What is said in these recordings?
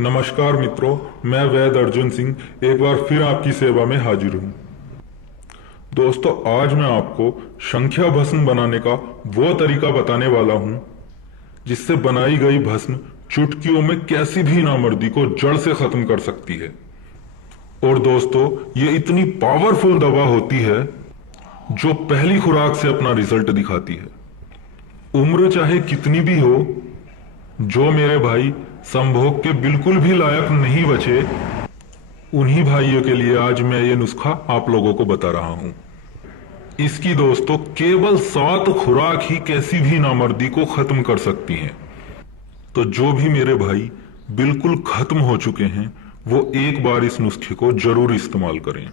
नमस्कार मित्रों, मैं वैद अर्जुन सिंह एक बार फिर आपकी सेवा में हाजिर हूँ। दोस्तों, आज मैं आपको संख्या भस्म बनाने का वो तरीका बताने वाला हूँ जिससे बनाई गई भस्म चुटकियों में कैसी भी नामर्दी को जड़ से खत्म कर सकती है। और दोस्तों, ये इतनी पावरफुल दवा होती है जो पहली खुराक से अपना रिजल्ट दिखाती है। उम्र चाहे कितनी भी हो, जो मेरे भाई संभोग के बिल्कुल भी लायक नहीं बचे, उन्हीं भाइयों के लिए आज मैं ये नुस्खा आप लोगों को बता रहा हूं। इसकी दोस्तों केवल 7 खुराक ही कैसी भी नामर्दी को खत्म कर सकती हैं। तो जो भी मेरे भाई बिल्कुल खत्म हो चुके हैं वो एक बार इस नुस्खे को जरूर इस्तेमाल करें।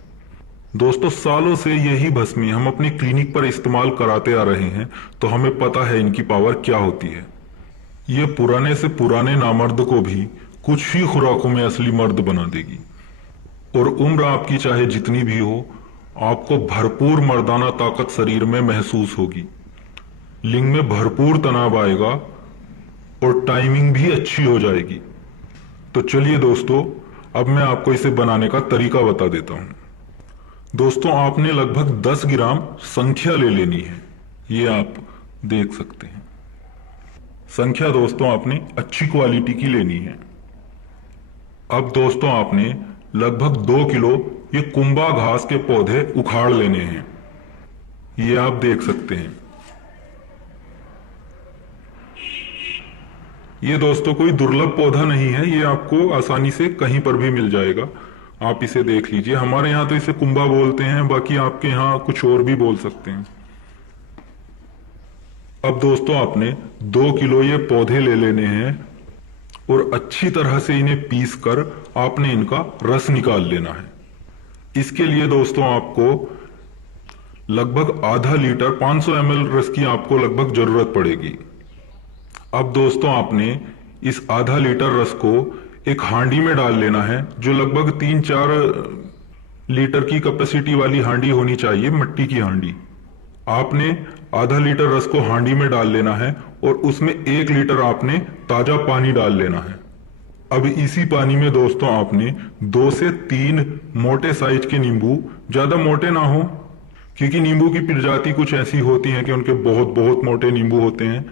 दोस्तों, सालों से यही भस्में हम अपनी क्लिनिक पर इस्तेमाल कराते आ रहे हैं, तो हमें पता है इनकी पावर क्या होती है। ये पुराने से पुराने नामर्द को भी कुछ ही खुराकों में असली मर्द बना देगी। और उम्र आपकी चाहे जितनी भी हो, आपको भरपूर मर्दाना ताकत शरीर में महसूस होगी, लिंग में भरपूर तनाव आएगा और टाइमिंग भी अच्छी हो जाएगी। तो चलिए दोस्तों, अब मैं आपको इसे बनाने का तरीका बता देता हूं। दोस्तों, आपने लगभग 10 ग्राम संख्या ले लेनी है। ये आप देख सकते हैं। संख्या दोस्तों आपने अच्छी क्वालिटी की लेनी है। अब दोस्तों आपने लगभग 2 किलो ये कुंभा घास के पौधे उखाड़ लेने हैं। ये आप देख सकते हैं। ये दोस्तों कोई दुर्लभ पौधा नहीं है, ये आपको आसानी से कहीं पर भी मिल जाएगा। आप इसे देख लीजिए। हमारे यहां तो इसे कुंभा बोलते हैं, बाकी आपके यहां कुछ और भी बोल सकते हैं। अब दोस्तों आपने 2 किलो ये पौधे ले लेने हैं और अच्छी तरह से इन्हें पीस कर आपने इनका रस निकाल लेना है। इसके लिए दोस्तों आपको लगभग आधा लीटर 500 ml रस की आपको लगभग जरूरत पड़ेगी। अब दोस्तों आपने इस आधा लीटर रस को एक हांडी में डाल लेना है, जो लगभग 3-4 लीटर की कैपेसिटी वाली हांडी होनी चाहिए, मिट्टी की हांडी। आपने आधा लीटर रस को हांडी में डाल लेना है और उसमें 1 लीटर आपने ताजा पानी डाल लेना है। अब इसी पानी में दोस्तों आपने 2 से 3 मोटे साइज के नींबू, ज्यादा मोटे ना हो, क्योंकि नींबू की प्रजाति कुछ ऐसी होती है कि उनके बहुत बहुत मोटे नींबू होते हैं।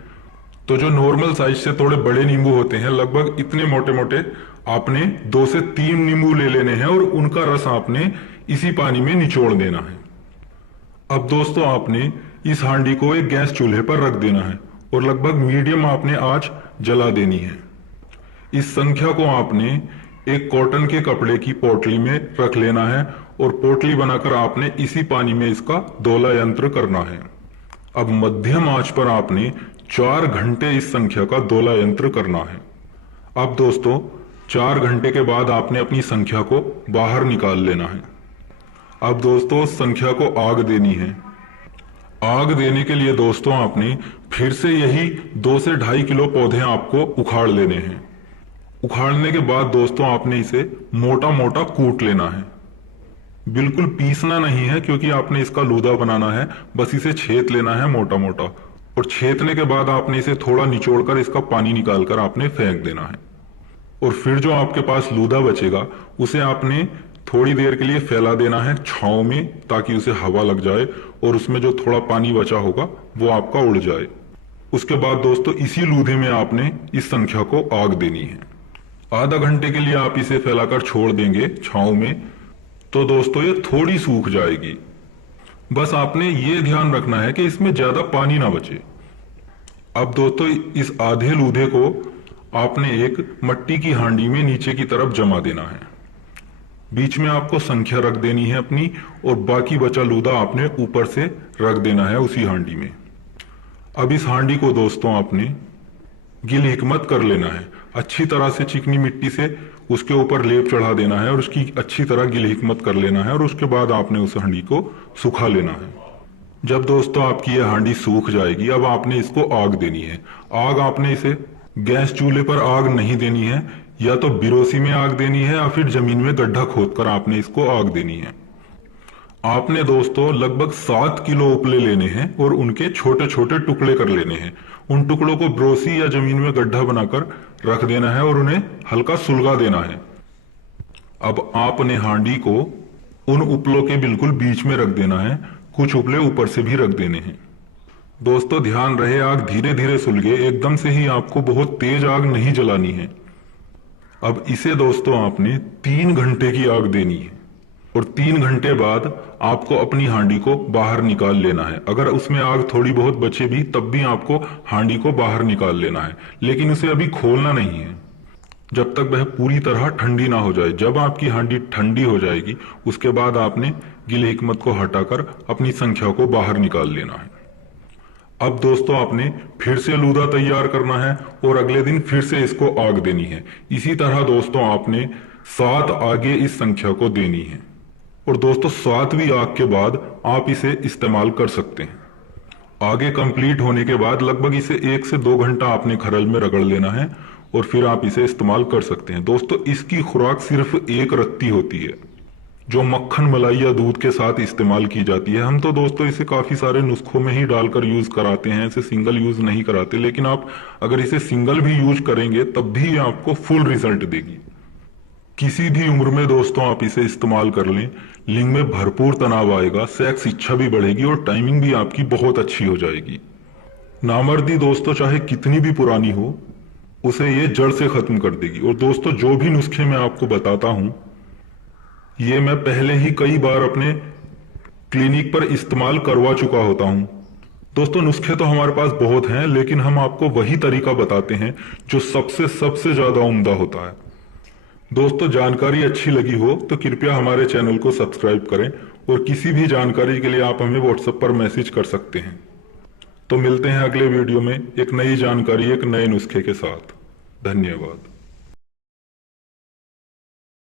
तो जो नॉर्मल साइज से थोड़े बड़े नींबू होते हैं, लगभग इतने मोटे मोटे आपने 2 से 3 नींबू ले लेने हैं और उनका रस आपने इसी पानी में निचोड़ देना है। अब दोस्तों आपने इस हांडी को एक गैस चूल्हे पर रख देना है और लगभग मीडियम आपने आंच जला देनी है। इस संख्या को आपने एक कॉटन के कपड़े की पोटली में रख लेना है और पोटली बनाकर आपने इसी पानी में इसका दोला यंत्र करना है। अब मध्यम आंच पर आपने 4 घंटे इस संख्या का दोला यंत्र करना है। अब दोस्तों 4 घंटे के बाद आपने अपनी संख्या को बाहर निकाल लेना है। अब दोस्तों संख्या को आग देनी है। आग देने के लिए दोस्तों आपने फिर से यही 2 से 2.5 किलो पौधे आपको उखाड़ लेने हैं। उखाड़ने के बाद दोस्तों आपने इसे मोटा मोटा कूट लेना है। बिल्कुल पीसना नहीं है, क्योंकि आपने इसका लूदा बनाना है। बस इसे छेद लेना है मोटा मोटा, और छेदने के बाद आपने इसे थोड़ा निचोड़कर इसका पानी निकालकर आपने फेंक देना है। और फिर जो आपके पास लूदा बचेगा उसे आपने थोड़ी देर के लिए फैला देना है छांव में, ताकि उसे हवा लग जाए और उसमें जो थोड़ा पानी बचा होगा वो आपका उड़ जाए। उसके बाद दोस्तों इसी लूधे में आपने इस संख्या को आग देनी है। आधा घंटे के लिए आप इसे फैलाकर छोड़ देंगे छांव में, तो दोस्तों ये थोड़ी सूख जाएगी। बस आपने ये ध्यान रखना है कि इसमें ज्यादा पानी ना बचे। अब दोस्तों इस आधे लूधे को आपने एक मट्टी की हांडी में नीचे की तरफ जमा देना है। बीच में आपको संख्या रख देनी है अपनी, और बाकी बचा लूदा आपने ऊपर से रख देना है उसी हांडी में। अब इस हांडी को दोस्तों आपने गिल हिकमत कर लेना है। अच्छी तरह से चिकनी मिट्टी से उसके ऊपर लेप चढ़ा देना है और उसकी अच्छी तरह गिल हिकमत कर लेना है, और उसके बाद आपने उस हांडी को सुखा लेना है। जब दोस्तों आपकी यह हांडी सूख जाएगी, अब आपने इसको आग देनी है। आग आपने इसे गैस चूल्हे पर आग नहीं देनी है, या तो बिरोसी में आग देनी है या फिर जमीन में गड्ढा खोदकर आपने इसको आग देनी है। आपने दोस्तों लगभग 7 किलो उपले लेने हैं और उनके छोटे छोटे टुकड़े कर लेने हैं। उन टुकड़ों को बिरोसी या जमीन में गड्ढा बनाकर रख देना है और उन्हें हल्का सुलगा देना है। अब आपने हांडी को उन उपलों के बिल्कुल बीच में रख देना है, कुछ उपले ऊपर से भी रख देने हैं। दोस्तों ध्यान रहे आग धीरे धीरे सुलगे, एकदम से ही आपको बहुत तेज आग नहीं जलानी है। अब इसे दोस्तों आपने 3 घंटे की आग देनी है और 3 घंटे बाद आपको अपनी हांडी को बाहर निकाल लेना है। अगर उसमें आग थोड़ी बहुत बचे भी तब भी आपको हांडी को बाहर निकाल लेना है, लेकिन उसे अभी खोलना नहीं है जब तक वह पूरी तरह ठंडी ना हो जाए। जब आपकी हांडी ठंडी हो जाएगी उसके बाद आपने गिल हिकमत को हटाकर अपनी संख्या को बाहर निकाल लेना है। अब दोस्तों आपने फिर से लूदा तैयार करना है और अगले दिन फिर से इसको आग देनी है। इसी तरह दोस्तों आपने 7 आगे इस संख्या को देनी है और दोस्तों 7वीं आग के बाद आप इसे इस्तेमाल कर सकते हैं। आगे कंप्लीट होने के बाद लगभग इसे 1 से 2 घंटा आपने खरल में रगड़ लेना है और फिर आप इसे इस्तेमाल कर सकते हैं। दोस्तों इसकी खुराक सिर्फ 1 रत्ती होती है जो मक्खन मलाई या दूध के साथ इस्तेमाल की जाती है। हम तो दोस्तों इसे काफी सारे नुस्खों में ही डालकर यूज कराते हैं, इसे सिंगल यूज नहीं कराते, लेकिन आप अगर इसे सिंगल भी यूज करेंगे तब भी आपको फुल रिजल्ट देगी। किसी भी उम्र में दोस्तों आप इसे इस्तेमाल कर लें, लिंग में भरपूर तनाव आएगा, सेक्स इच्छा भी बढ़ेगी और टाइमिंग भी आपकी बहुत अच्छी हो जाएगी। नामर्दी दोस्तों चाहे कितनी भी पुरानी हो उसे ये जड़ से खत्म कर देगी। और दोस्तों जो भी नुस्खे मैं आपको बताता हूं ये मैं पहले ही कई बार अपने क्लिनिक पर इस्तेमाल करवा चुका होता हूं। दोस्तों नुस्खे तो हमारे पास बहुत हैं, लेकिन हम आपको वही तरीका बताते हैं जो सबसे ज्यादा उम्दा होता है। दोस्तों जानकारी अच्छी लगी हो तो कृपया हमारे चैनल को सब्सक्राइब करें और किसी भी जानकारी के लिए आप हमें व्हाट्सएप पर मैसेज कर सकते हैं। तो मिलते हैं अगले वीडियो में एक नई जानकारी, एक नए नुस्खे के साथ। धन्यवाद।